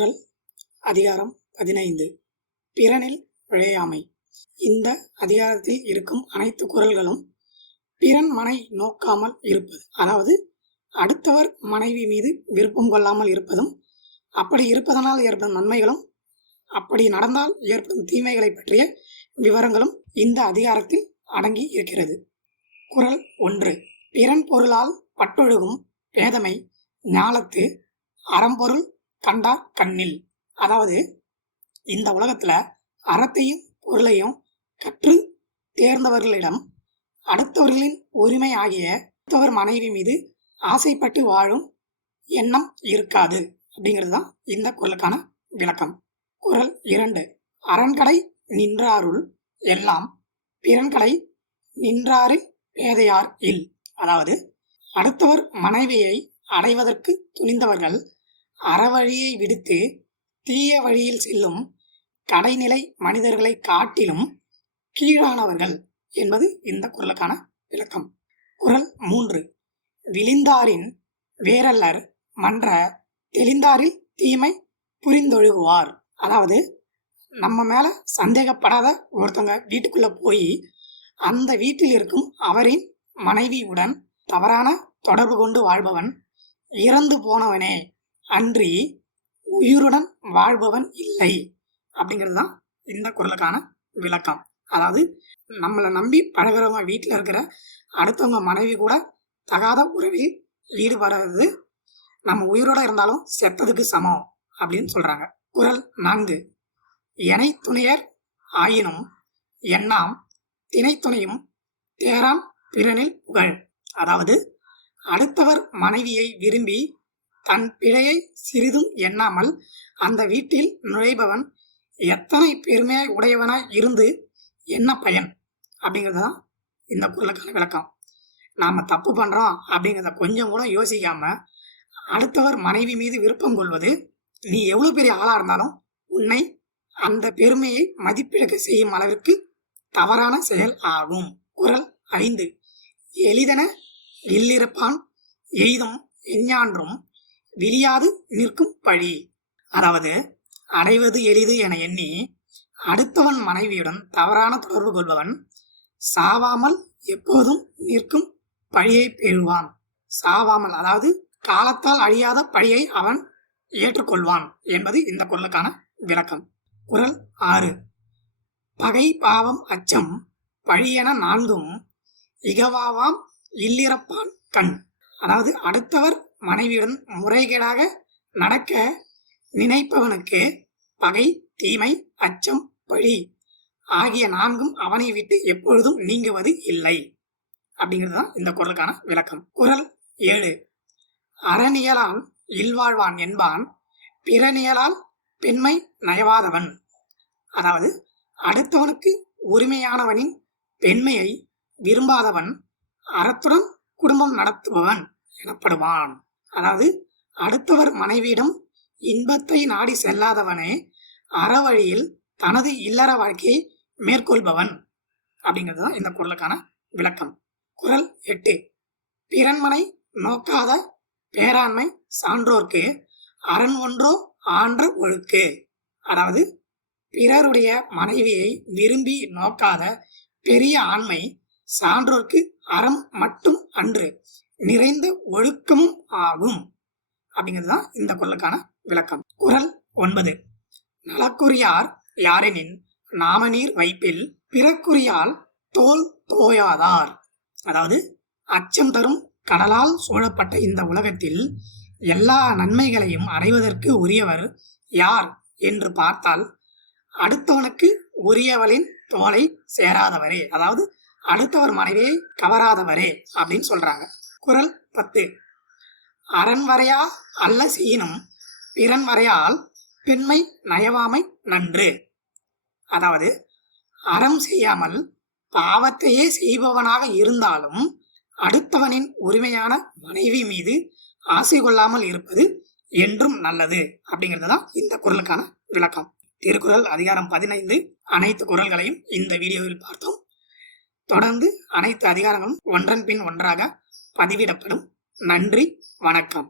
குறள் அதிகாரம் 15 பிறனில் விழையாமை. இந்த அதிகாரத்தில் இருக்கும் அனைத்து குறள்களும் பிறன் மனை நோக்காமல் இருப்பது, அதாவது அடுத்தவர் மனைவி மீது விருப்பம் கொள்ளாமல் இருப்பதும், அப்படி இருப்பதனால் ஏற்படும் நன்மைகளும், அப்படி நடந்தால் ஏற்படும் தீமைகளை பற்றிய விவரங்களும் இந்த அதிகாரத்தில் அடங்கி இருக்கிறது. குறள் 1. பிறன் பொருளால் பட்டொழுகும் பேதமை ஞாலத்து அறம்பொருள் கண்டார் கண்ணில். அதாவது இந்த உலகத்துல அறத்தையும் பொருளையும் கற்று தேர்ந்தவர்களிடம் அடுத்தவர்களின் உரிமை ஆகிய அடுத்தவர் மனைவி மீது ஆசைப்பட்டு வாழும் எண்ணம் இருக்காது அப்படிங்கிறது தான் இந்த குறளுக்கான விளக்கம். குறள் 2. அரண்கடை நின்றாருள் எல்லாம் பிறன்கடை நின்றாரில் பேதையார் இல். அதாவது அடுத்தவர் மனைவியை அடைவதற்கு துணிந்தவர்கள் அறவழியை விடுத்து தீய வழியில் செல்லும் கடைநிலை மனிதர்களை காட்டிலும் கீழானவர்கள் என்பது இந்த குறளுக்கான விளக்கம். குறள் 3. விழிந்தாரின் வேரல்லர் மன்ற தெளிந்தாரில் தீமை புரிந்தொழுகுவார். அதாவது நம்ம மேல சந்தேகப்படாத ஒருத்தவங்க வீட்டுக்குள்ள போய் அந்த வீட்டில் இருக்கும் அவரின் மனைவியுடன் தவறான தொடர்பு கொண்டு வாழ்பவன் இறந்து போனவனே அன்றி உயிருடன் வாழ்பவன் இல்லை அப்படிங்கிறது தான் இந்த குறளுக்கான விளக்கம். அதாவது நம்மளை நம்பி பழகிறவங்க வீட்டில் இருக்கிற அடுத்தவங்க மனைவி கூட தகாத உறவில் ஈடுபடுறது நம்ம உயிரோட இருந்தாலும் செத்ததுக்கு சமம் அப்படின்னு சொல்றாங்க. குறள் 4. எனை துணையர் ஆயினும் எண்ணாம் திணை துணையும் தேரான் பிறனில் புகழ். அதாவது அடுத்தவர் மனைவியை விரும்பி தன் பிழையை சிறிதும் எண்ணாமல் அந்த வீட்டில் நுழைபவன் எத்தனை பெருமையாய் உடையவனாய் இருந்து என்ன பயன் அப்படிங்கிறது தான் இந்த குறளுக்கான விளக்கம். நாம தப்பு பண்றோம் அப்படிங்கிறத கொஞ்சம் கூட யோசிக்காம அடுத்தவர் மனைவி மீது விருப்பம் கொள்வது நீ எவ்வளவு பெரிய ஆளா இருந்தாலும் உன்னை அந்த பெருமையை மதிப்பிழக்க செய்யும் அளவிற்கு தவறான செயல் ஆகும். குறள் 5. எளிதென இல்லிருப்பான் எய்தும் எஞ்ஞான்றும் விழியாது நிற்கும் பழி. அதாவது அடைவது எளிது என எண்ணி அடுத்தவன் மனைவியுடன் தவறான தொடர்பு கொள்பவன் சாவாமல் எப்போதும் நிற்கும் பழியை பெறுவான். சாவாமல் அதாவது காலத்தால் அழியாத பழியை அவன் ஏற்றுக்கொள்வான் என்பது இந்த குறளுக்கான விளக்கம். குறள் 6. பகை பாவம் அச்சம் பழியென நான்கும் இகவாவாம் இல்லிறப்பான் கண். அதாவது அடுத்தவர் மனைவியுடன் முறைகேடாக நடக்க நினைப்பவனுக்கு பகை தீமை அச்சம் பழி ஆகிய நான்கும் அவனை விட்டு எப்பொழுதும் நீங்குவது இல்லை அப்படிங்கிறது தான் இந்த குறளுக்கான விளக்கம். குறள் 7. அறநியலால் இல்வாழ்வான் என்பான் பிறநியலால் பெண்மை நயவாதவன். அதாவது அடுத்தவனுக்கு உரிமையானவனின் பெண்மையை விரும்பாதவன் அறத்துடன் குடும்பம் நடத்துபவன் எனப்படுவான். அதாவது அடுத்தவர் மனைவியிடம் இன்பத்தை நாடி செல்லாதவனே அறவழியில் தனது இல்லற வாழ்க்கையை மேற்கொள்பவன் அப்படிங்கிறது தான் இந்த குறளுக்கான விளக்கம். குறள் 8. பிறன்மனை நோக்காத பேராண்மை சான்றோர்க்கு அரண் ஒன்றோ ஆன்ற ஒழுக்கு. அதாவது பிறருடைய மனைவியை விரும்பி நோக்காத பெரிய ஆண்மை சான்றோர்க்கு அறம் மட்டும் அன்று நிறைந்த ஒழுக்கமும் ஆகும் அப்படிங்கிறது தான் இந்த குறளுக்கான விளக்கம். குறள் 9. நலக்குரியார் யாரெனின் நாமநீர் வைப்பில் பிறக்குரியால் தோல் தோயாதார். அதாவது அச்சம் தரும் கடலால் சூழப்பட்ட இந்த உலகத்தில் எல்லா நன்மைகளையும் அடைவதற்கு உரியவர் யார் என்று பார்த்தால் அடுத்தவனுக்கு உரியவளின் தோலை சேராதவரே, அதாவது அடுத்தவர் மனைவியை கவராதவரே அப்படின்னு சொல்றாங்க. குறள் 10. அரண் வரையா அல்ல சீனும் பிறன் வரையால் பெண்மை நயவாமை நன்று. அதாவது அறம் செய்யாமல் பாவத்தையே செய்பவனாக இருந்தாலும் அடுத்தவனின் உரிமையான மனைவி மீது ஆசை கொள்ளாமல் இருப்பது என்றும் நல்லது அப்படிங்கிறது தான் இந்த குறளுக்கான விளக்கம். திருக்குறள் அதிகாரம் 15 அனைத்து குறள்களையும் இந்த வீடியோவில் பார்த்தோம். தொடர்ந்து அனைத்து அதிகாரங்களும் ஒன்றன் பின் ஒன்றாக பதிவிடப்படும். நன்றி, வணக்கம்.